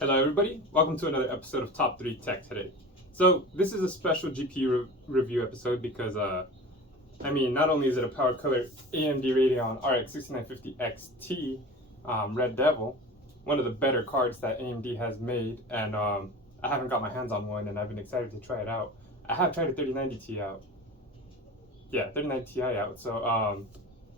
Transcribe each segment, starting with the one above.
Hello everybody, welcome to another episode of Top 3 Tech today. So this is a special GPU review episode because not only is it a power color AMD Radeon RX 6950 XT Red Devil, one of the better cards that AMD has made, and I haven't got my hands on one and I've been excited to try it out. I have tried a 3090 Ti out. Yeah, 3090 Ti out, so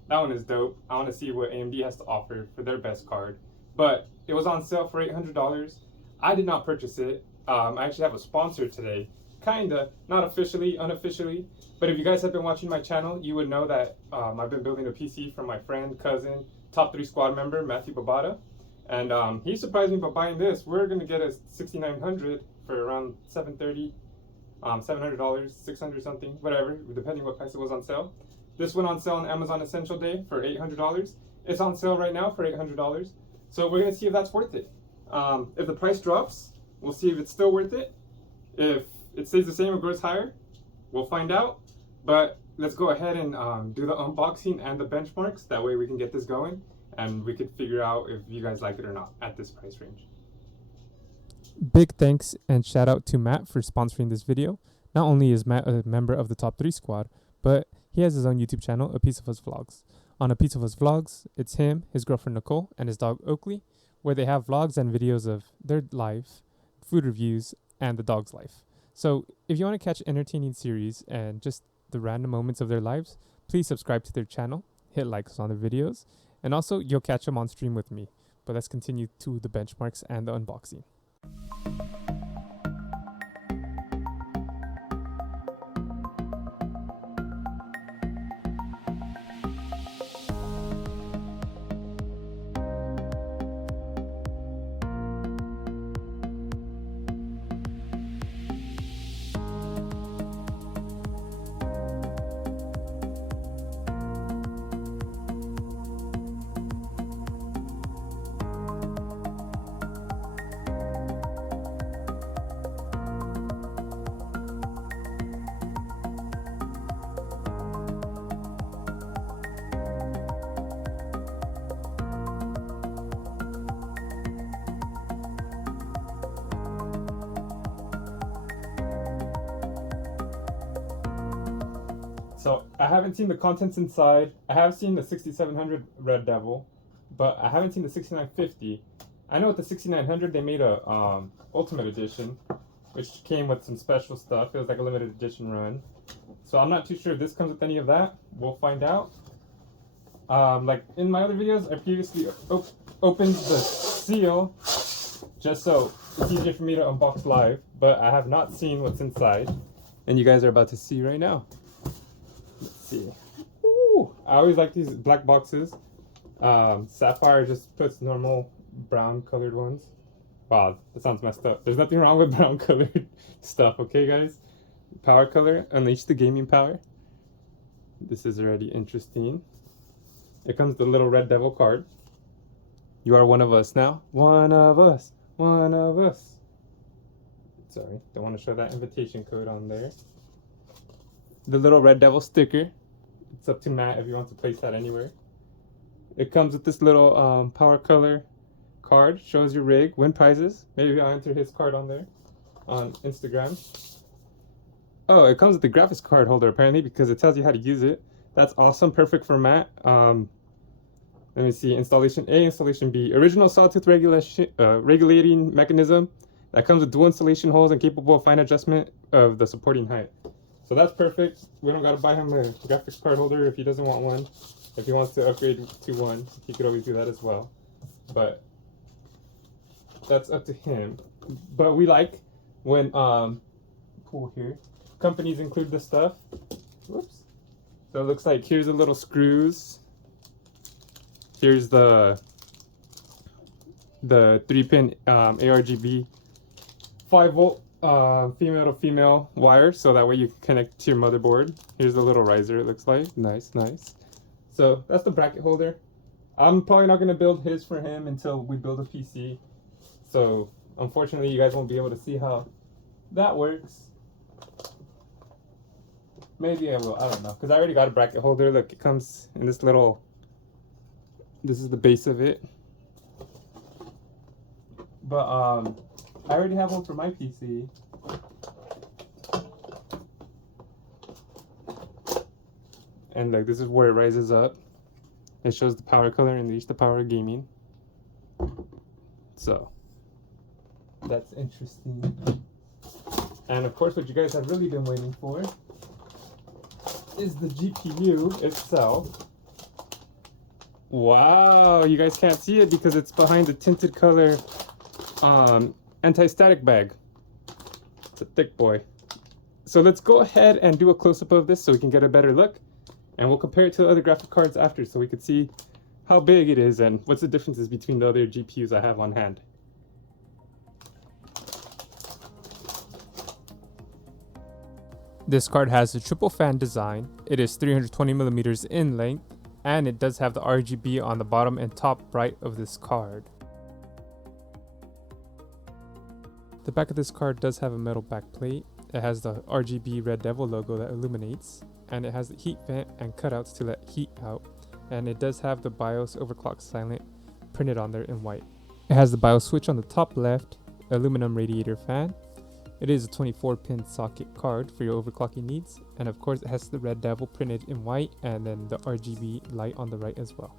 that one is dope. I want to see what AMD has to offer for their best card. But it was on sale for $800. I did not purchase it. I actually have a sponsor today. Kinda, not officially, unofficially. But if you guys have been watching my channel, you would know that I've been building a PC for my friend, cousin, Top 3 squad member, Matthew Babata. And he surprised me by buying this. We're gonna get a 6900 for around $730, $700, 600 something, whatever, depending what price it was on sale. This went on sale on Amazon Essential Day for $800. It's on sale right now for $800. So we're gonna see if that's worth it. If the price drops, we'll see if it's still worth it. If it stays the same or goes higher, we'll find out. But let's go ahead and do the unboxing and the benchmarks. That way we can get this going and we can figure out if you guys like it or not at this price range. Big thanks and shout out to Matt for sponsoring this video. Not only is Matt a member of the Top 3 squad, but he has his own YouTube channel, A Piece of Us Vlogs. On A Piece of Us Vlogs, it's him, his girlfriend Nicole, and his dog Oakley, where they have vlogs and videos of their life, food reviews, and the dog's life. So if you want to catch entertaining series and just the random moments of their lives, please subscribe to their channel, hit likes on their videos, and also you'll catch them on stream with me. But let's continue to the benchmarks and the unboxing. So I haven't seen the contents inside. I have seen the 6700 Red Devil, but I haven't seen the 6950. I know with the 6900 they made a Ultimate Edition, which came with some special stuff. It was like a limited edition run. So I'm not too sure if this comes with any of that. We'll find out. Like in my other videos, I previously opened the seal just so it's easier for me to unbox live, but I have not seen what's inside, and you guys are about to see right now. Ooh, I always like these black boxes. Sapphire just puts normal brown colored ones. Wow, that sounds messed up. There's nothing wrong with brown colored stuff, okay guys? Power color, unleash the gaming power. This is already interesting. It comes with the little Red Devil card. You are one of us now. One of us. One of us. Sorry, don't want to show that invitation code on there. The little Red Devil sticker. It's up to Matt if you want to place that anywhere. It comes with this little power color card. Shows your rig, win prizes. Maybe I'll enter his card on there on Instagram. Oh, it comes with the graphics card holder apparently because it tells you how to use it. That's awesome. Perfect for Matt. Let me see. Installation A, installation B. Original sawtooth regulating mechanism that comes with dual installation holes and capable of fine adjustment of the supporting height. So that's perfect. We don't gotta buy him a graphics card holder if he doesn't want one. If he wants to upgrade to one, he could always do that as well. But that's up to him. But we like when pull here. Companies include this stuff. Whoops. So it looks like here's the little screws. Here's the 3-pin ARGB 5-volt female to female wire, so that way you can connect to your motherboard. Here's the little riser, it looks like. Nice. So that's the bracket holder. I'm probably not going to build his for him until we build a PC. So unfortunately you guys won't be able to see how that works. Maybe I will, I don't know, because I already got a bracket holder. Look, it comes in this little, this is the base of it. but I already have one for my PC. And like this is where it rises up. It shows the power color and reach the power of gaming. So that's interesting. And of course, what you guys have really been waiting for is the GPU itself. Wow, you guys can't see it because it's behind the tinted color anti-static bag. It's a thick boy. So let's go ahead and do a close-up of this so we can get a better look. And we'll compare it to the other graphic cards after so we can see how big it is and what's the differences between the other GPUs I have on hand. This card has a triple fan design. It is 320 millimeters in length, and it does have the RGB on the bottom and top right of this card. The back of this card does have a metal back plate. It has the RGB Red Devil logo that illuminates, and it has the heat vent and cutouts to let heat out, and it does have the BIOS overclock silent printed on there in white. It has the BIOS switch on the top left, aluminum radiator fan. It is a 24-pin socket card for your overclocking needs, and of course it has the Red Devil printed in white and then the RGB light on the right as well.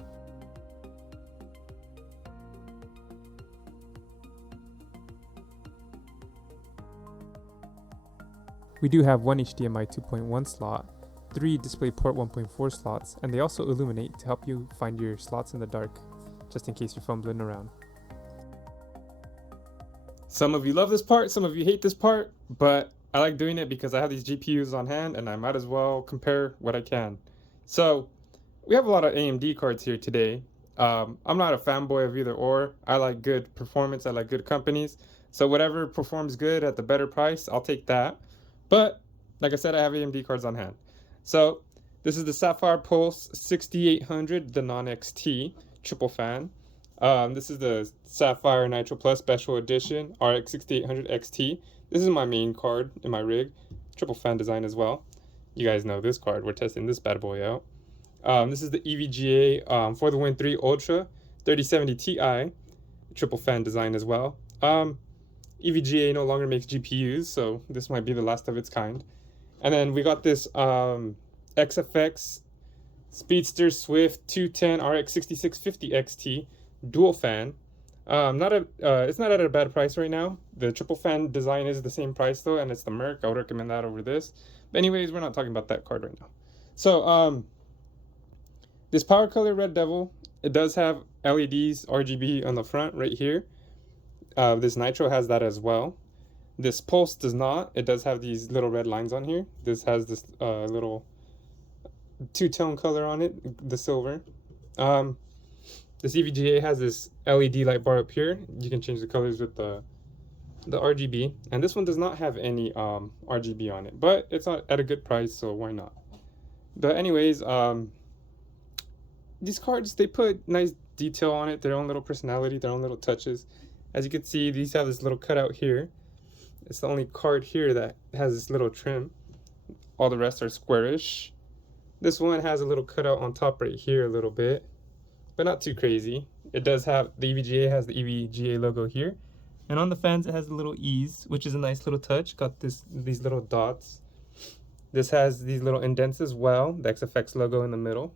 We do have one HDMI 2.1 slot, 3 DisplayPort 1.4 slots, and they also illuminate to help you find your slots in the dark, just in case you're fumbling around. Some of you love this part, some of you hate this part, but I like doing it because I have these GPUs on hand and I might as well compare what I can. So we have a lot of AMD cards here today. I'm not a fanboy of either or. I like good performance, I like good companies. So whatever performs good at the better price, I'll take that. But like I said, I have AMD cards on hand. So this is the Sapphire Pulse 6800, the non-XT triple fan. This is the Sapphire Nitro Plus Special Edition RX 6800 XT. This is my main card in my rig. Triple fan design as well. You guys know this card. We're testing this bad boy out. This is the EVGA for the Win 3 Ultra 3070 Ti. Triple fan design as well. EVGA no longer makes GPUs, so this might be the last of its kind. And then we got this XFX Speedster Swift 210 RX 6650 XT dual fan. It's not at a bad price right now. The triple fan design is the same price though, and it's the Merc. I would recommend that over this. But anyways, we're not talking about that card right now. So this Power Color Red Devil, it does have LEDs RGB on the front right here. This Nitro has that as well. This Pulse does not. It does have these little red lines on here. This has this little two-tone color on it, the silver. This EVGA has this LED light bar up here. You can change the colors with the RGB. And this one does not have any RGB on it, but it's at a good price, so why not? But anyways, these cards, they put nice detail on it, their own little personality, their own little touches. As you can see, these have this little cutout here. It's the only card here that has this little trim. All the rest are squarish. This one has a little cutout on top right here a little bit, but not too crazy. It does have, the EVGA has the EVGA logo here. And on the fans, it has a little ease, which is a nice little touch. Got these little dots. This has these little indents as well, the XFX logo in the middle.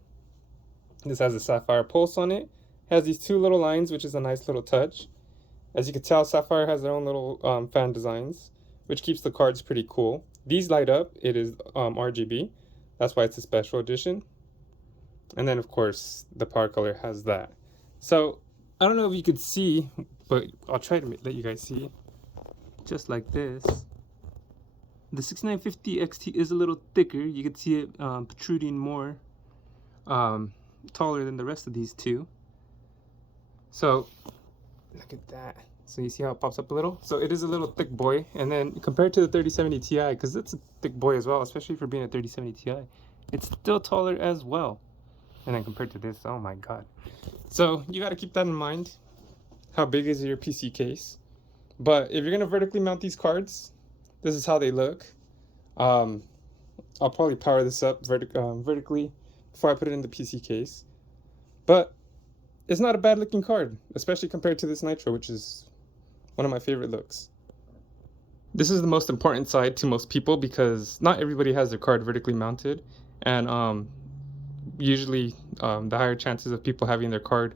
This has a Sapphire Pulse on it. Has these two little lines, which is a nice little touch. As you can tell, Sapphire has their own little fan designs, which keeps the cards pretty cool. These light up. It is RGB. That's why it's a special edition. And then, of course, the Power Color has that. So, I don't know if you could see, but I'll try to let you guys see. Just like this. The 6950 XT is a little thicker. You can see it protruding more, taller than the rest of these two. So, look at that. So you see how it pops up a little? So it is a little thick boy. And then compared to the 3070 Ti, because it's a thick boy as well, especially for being a 3070 Ti, it's still taller as well. And then compared to this, oh my god. So you got to keep that in mind. How big is your PC case? But if you're going to vertically mount these cards, this is how they look. I'll probably power this up vertically before I put it in the PC case. But it's not a bad looking card, especially compared to this Nitro, which is One of my favorite looks. This is the most important side to most people because not everybody has their card vertically mounted, and usually the higher chances of people having their card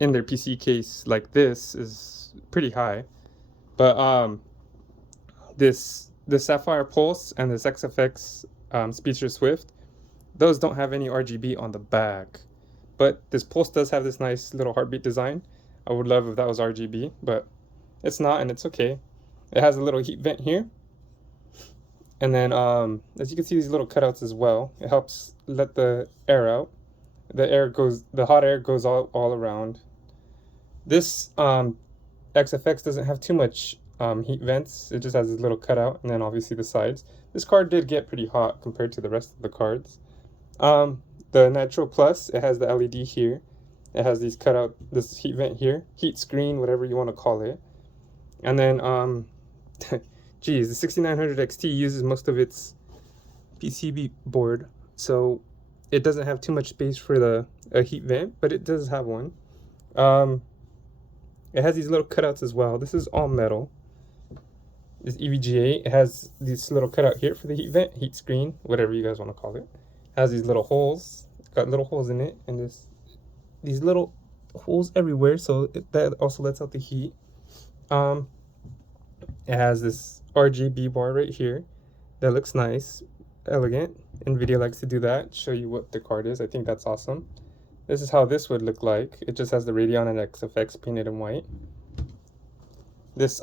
in their PC case like this is pretty high. But this Sapphire Pulse and this XFX Speedster Swift, those don't have any RGB on the back. But this Pulse does have this nice little heartbeat design. I would love if that was RGB, but it's not, and it's okay. It has a little heat vent here. And then as you can see, these little cutouts as well. It helps let the air out. The hot air goes all around. This XFX doesn't have too much heat vents. It just has this little cutout, and then obviously the sides. This card did get pretty hot compared to the rest of the cards. The Nitro Plus, it has the LED here. It has these cutout, this heat vent here, heat screen, whatever you want to call it. And then, geez, the 6900 XT uses most of its PCB board, so it doesn't have too much space for a heat vent, but it does have one. It has these little cutouts as well. This is all metal. This EVGA, it has this little cutout here for the heat vent, heat screen, whatever you guys want to call it. It has these little holes. It's got little holes in it, and these little holes everywhere, so that also lets out the heat. It has this RGB bar right here that looks nice, elegant. NVIDIA likes to do that, show you what the card is. I think that's awesome. This is how this would look like. It just has the Radeon and XFX painted in white. This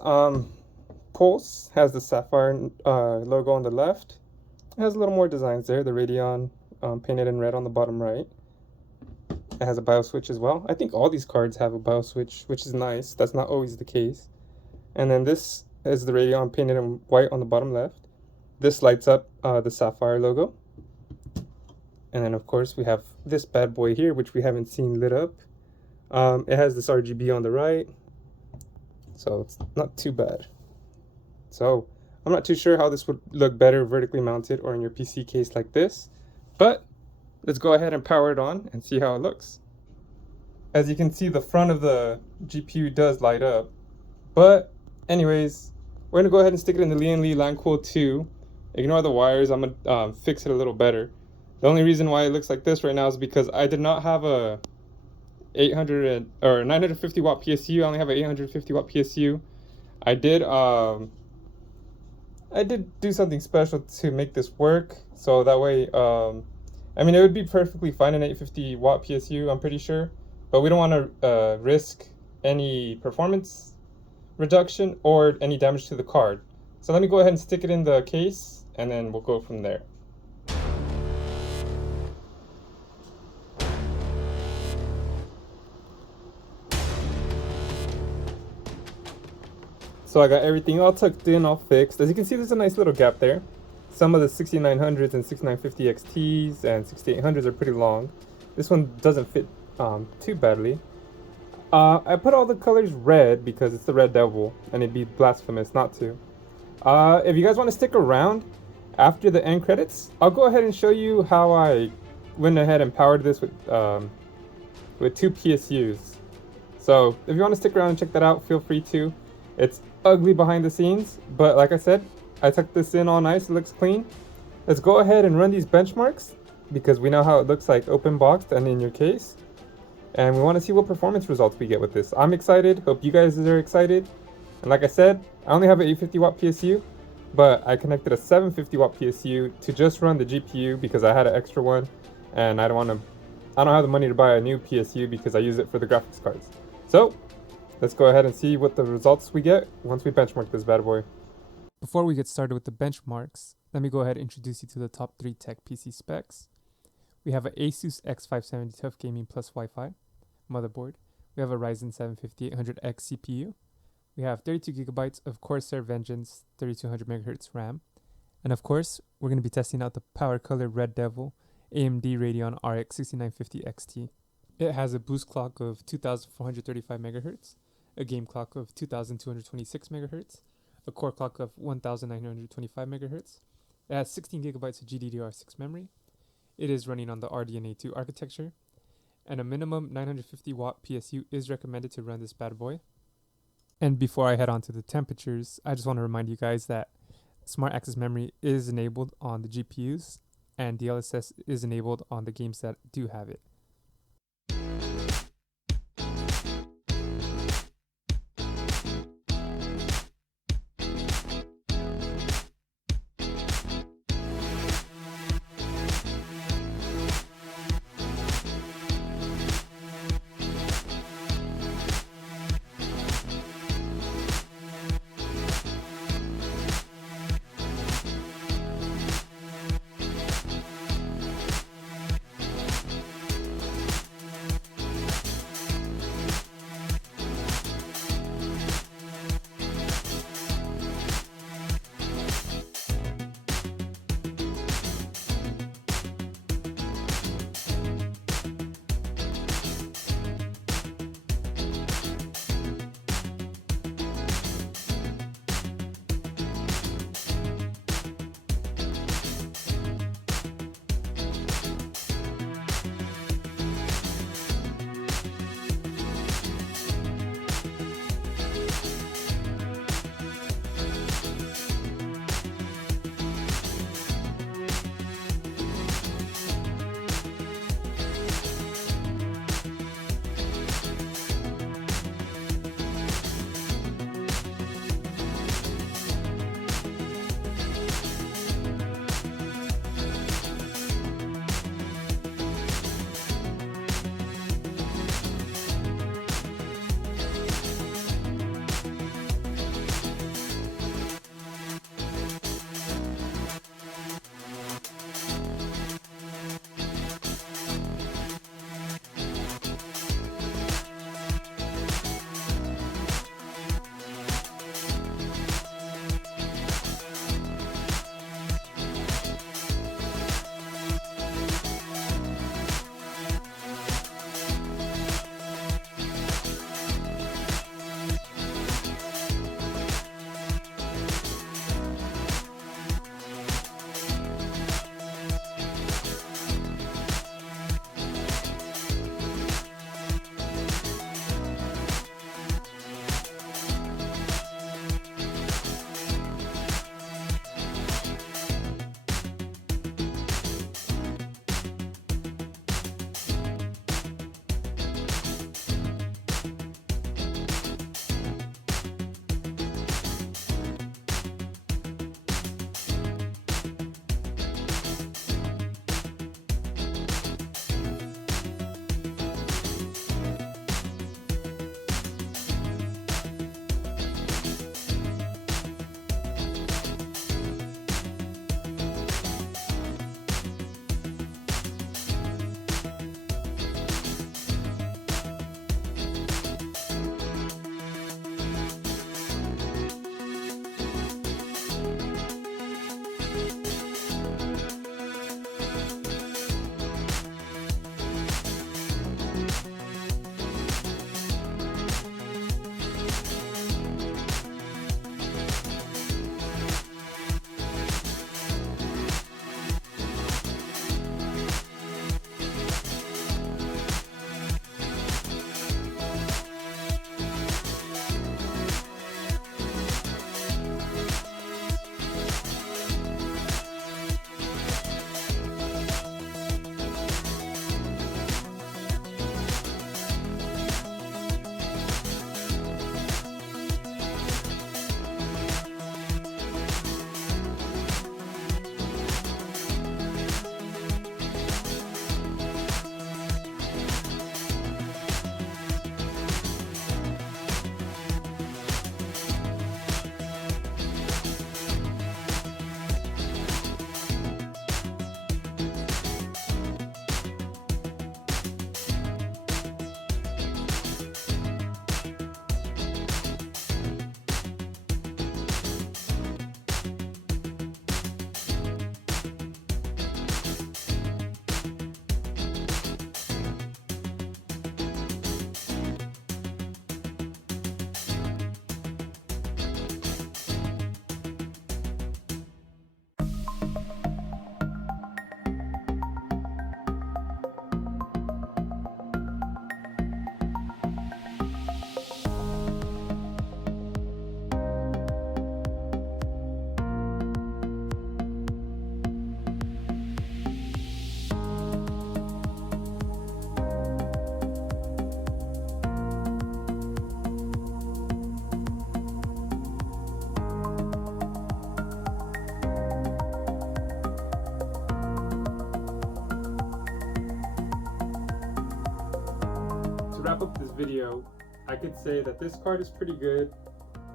Pulse has the Sapphire logo on the left. It has a little more designs there. The Radeon painted in red on the bottom right. It has a BIOS switch as well. I think all these cards have a BIOS switch, which is nice. That's not always the case. And then this is the Radeon painted in white on the bottom left. This lights up the Sapphire logo. And then of course we have this bad boy here, which we haven't seen lit up. It has this RGB on the right, so it's not too bad. So I'm not too sure how this would look better vertically mounted or in your PC case like this, but let's go ahead and power it on and see how it looks. As you can see, the front of the GPU does light up, but anyways, we're gonna go ahead and stick it in the Lian Li LanCool 2. Ignore the wires. I'm gonna fix it a little better. The only reason why it looks like this right now is because I did not have a 800 or 950 watt PSU. I only have an 850 watt PSU. I did do something special to make this work, so that way I mean, it would be perfectly fine an 850 watt PSU, I'm pretty sure, but we don't want to risk any performance reduction or any damage to the card. So let me go ahead and stick it in the case, and then we'll go from there. So I got everything all tucked in, all fixed. As you can see, there's a nice little gap there. Some of the 6900s and 6950 XTs and 6800s are pretty long. This one doesn't fit too badly. I put all the colors red because it's the Red Devil, and it'd be blasphemous not to. If you guys want to stick around after the end credits, I'll go ahead and show you how I went ahead and powered this with 2 PSUs. So if you want to stick around and check that out, feel free to. It's ugly behind the scenes, but like I said, I tucked this in all nice. It looks clean. Let's go ahead and run these benchmarks because we know how it looks like open boxed and in your case, and we want to see what performance results we get with this. I'm excited. Hope you guys are excited. And like I said, I only have an 850 watt PSU, but I connected a 750 watt PSU to just run the GPU because I had an extra one, and I don't have the money to buy a new PSU because I use it for the graphics cards. So let's go ahead and see what the results we get once we benchmark this bad boy. Before we get started with the benchmarks, let me go ahead and introduce you to the Top3Tech PC specs. We have an Asus X570 Tough Gaming plus Wi-Fi motherboard. We have a Ryzen 7 5800X CPU. We have 32 gigabytes of Corsair Vengeance 3200 MHz RAM. And of course, we're going to be testing out the power color Red Devil AMD Radeon RX 6950 XT. It has a boost clock of 2435 MHz, a game clock of 2226 MHz, a core clock of 1925 MHz. It has 16 gigabytes of GDDR6 memory. It is running on the RDNA 2 architecture, and a minimum 950 watt PSU is recommended to run this bad boy. And before I head on to the temperatures, I just want to remind you guys that Smart Access Memory is enabled on the GPUs and DLSS is enabled on the games that do have it. wrap up this video, I could say that this card is pretty good.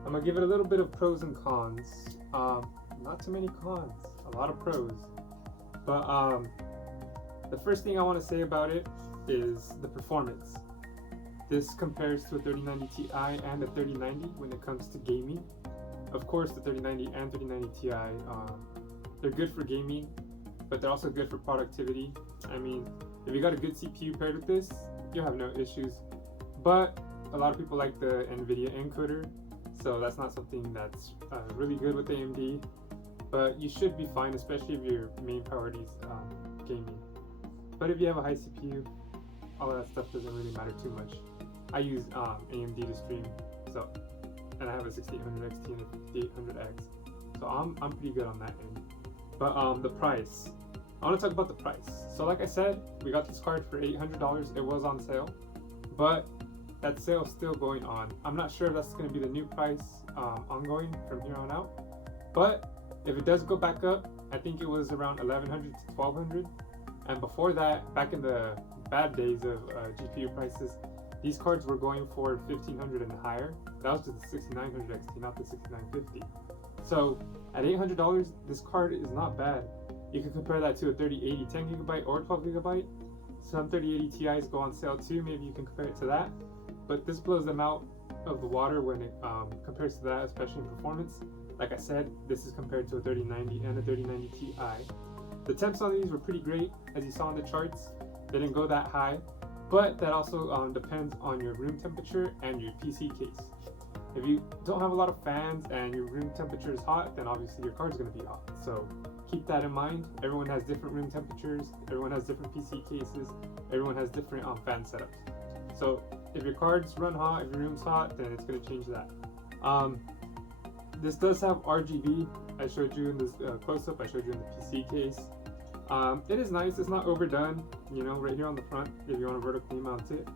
I'm gonna give it a little bit of pros and cons. Not too many cons, a lot of pros. But the first thing I want to say about it is the performance. This compares to a 3090 Ti and a 3090 when it comes to gaming. Of course, the 3090 and 3090 Ti, they're good for gaming, but they're also good for productivity. I mean, if you got a good CPU paired with this, you'll have no issues. But a lot of people like the NVIDIA encoder, so that's not something that's really good with AMD. But you should be fine, especially if your main priority is gaming. But if you have a high CPU, all of that stuff doesn't really matter too much. I use AMD to stream, so, and I have a 6800 XT and a 5800X, so I'm pretty good on that end. But the price, I want to talk about the price. So like I said, we got this card for $800. It was on sale, but that sale is still going on. I'm not sure if that's going to be the new price ongoing from here on out, but if it does go back up, I think it was around $1,100 to $1,200. And before that, back in the bad days of GPU prices, these cards were going for $1,500 and higher. That was just the 6900 XT, not the 6950. So at $800, this card is not bad. You can compare that to a 3080 10GB or 12GB. Some 3080 Ti's go on sale too. Maybe you can compare it to that. But this blows them out of the water when it compares to that, especially in performance. Like I said, this is compared to a 3090 and a 3090 Ti. The temps on these were pretty great, as you saw in the charts. They didn't go that high, but that also depends on your room temperature and your PC case. If you don't have a lot of fans and your room temperature is hot, then obviously your card's going to be hot. So keep that in mind. Everyone has different room temperatures, everyone has different PC cases, everyone has different fan setups. So if your cards run hot, if your room's hot, then it's going to change that. This does have RGB. I showed you in this close-up, I showed you in the PC case. It is nice, it's not overdone, you know, right here on the front, if you want to vertically mount it,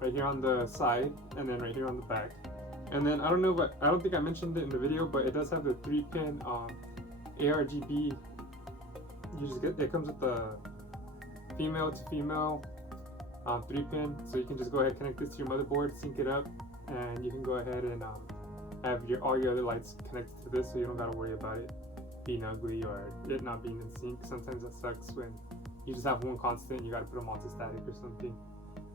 right here on the side, and then right here on the back. And then, I don't know, but I don't think I mentioned it in the video, but it does have the 3-pin ARGB. You just get, it comes with the female to female 3-pin, so you can just go ahead and connect this to your motherboard, sync it up, and you can go ahead and have all your other lights connected to this, so you don't gotta worry about it being ugly or it not being in sync. Sometimes that sucks when you just have one constant and you gotta put them multi-static or something.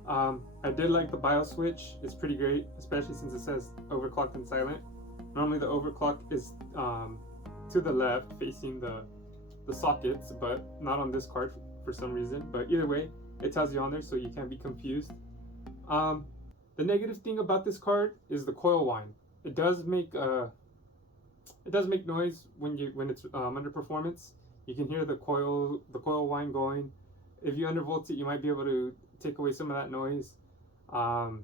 I did like the BIOS switch. It's pretty great, especially since it says overclocked and silent. Normally the overclock is to the left facing the sockets, but not on this card for some reason. But either way, it tells you on there so you can't be confused. The negative thing about this card is the coil whine. It does make noise when it's under performance. You can hear the coil whine going. If you undervolt it, you might be able to take away some of that noise. I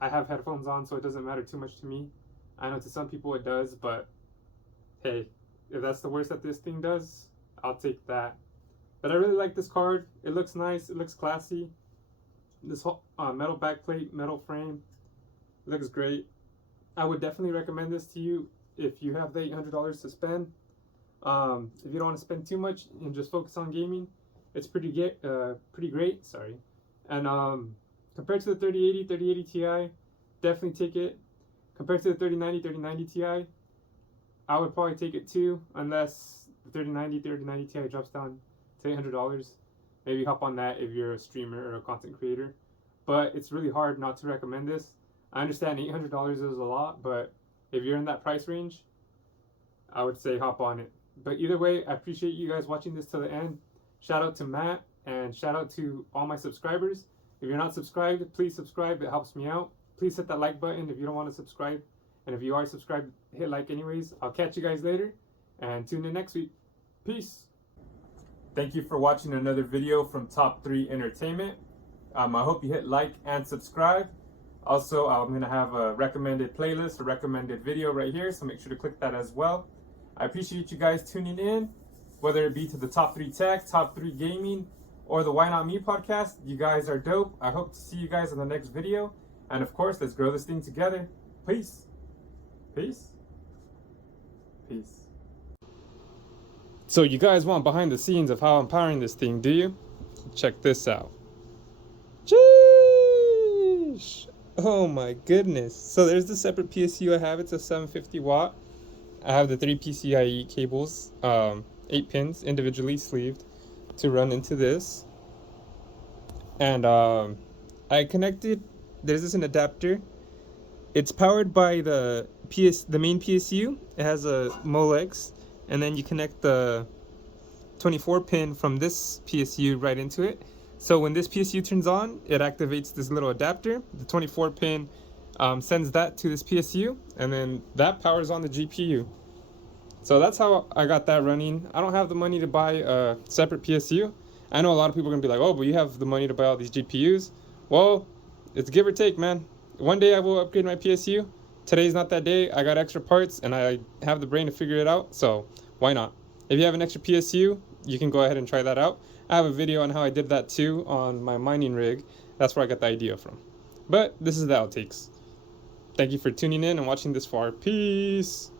have headphones on, so it doesn't matter too much to me. I know to some people it does, but hey, if that's the worst that this thing does, I'll take that. But I really like this card. It looks nice. It looks classy. This whole metal backplate, metal frame, looks great. I would definitely recommend this to you if you have the $800 to spend. If you don't want to spend too much and just focus on gaming, it's pretty great. Sorry. And compared to the 3080 Ti, definitely take it. Compared to the 3090 Ti, I would probably take it too, unless the 3090 Ti drops down to $800. Maybe hop on that if you're a streamer or a content creator. But it's really hard not to recommend this. I understand $800 is a lot, but if you're in that price range, I would say hop on it. But either way, I appreciate you guys watching this to the end. Shout out to Matt and shout out to all my subscribers. If you're not subscribed, please subscribe. It helps me out. Please hit that like button if you don't want to subscribe. And if you are subscribed, hit like anyways. I'll catch you guys later and tune in next week. Peace. Thank you for watching another video from Top 3 Entertainment. I hope you hit like and subscribe. Also, I'm going to have a recommended playlist, a recommended video right here, so make sure to click that as well. I appreciate you guys tuning in, whether it be to the Top 3 Tech, Top 3 Gaming, or the Why Not Me podcast. You guys are dope. I hope to see you guys in the next video. And of course, let's grow this thing together. Peace. Peace. Peace. So you guys want behind the scenes of how I'm powering this thing, do you? Check this out. Jeez. Oh my goodness. So there's the separate PSU I have. It's a 750 watt. I have the 3 PCIe cables, 8 pins individually sleeved to run into this. And I connected, there's this an adapter. It's powered by the main PSU. It has a Molex, and then you connect the 24 pin from this PSU right into it. So when this PSU turns on, it activates this little adapter. The 24 pin sends that to this PSU, and then that powers on the GPU. So that's how I got that running. I don't have the money to buy a separate PSU. I know a lot of people are gonna be like, oh, but you have the money to buy all these GPUs. Well, it's give or take, man. One day I will upgrade my PSU. Today's not that day. I got extra parts and I have the brain to figure it out, so why not? If you have an extra PSU, you can go ahead and try that out. I have a video on how I did that too on my mining rig. That's where I got the idea from. But this is the outtakes. Thank you for tuning in and watching this far. Peace.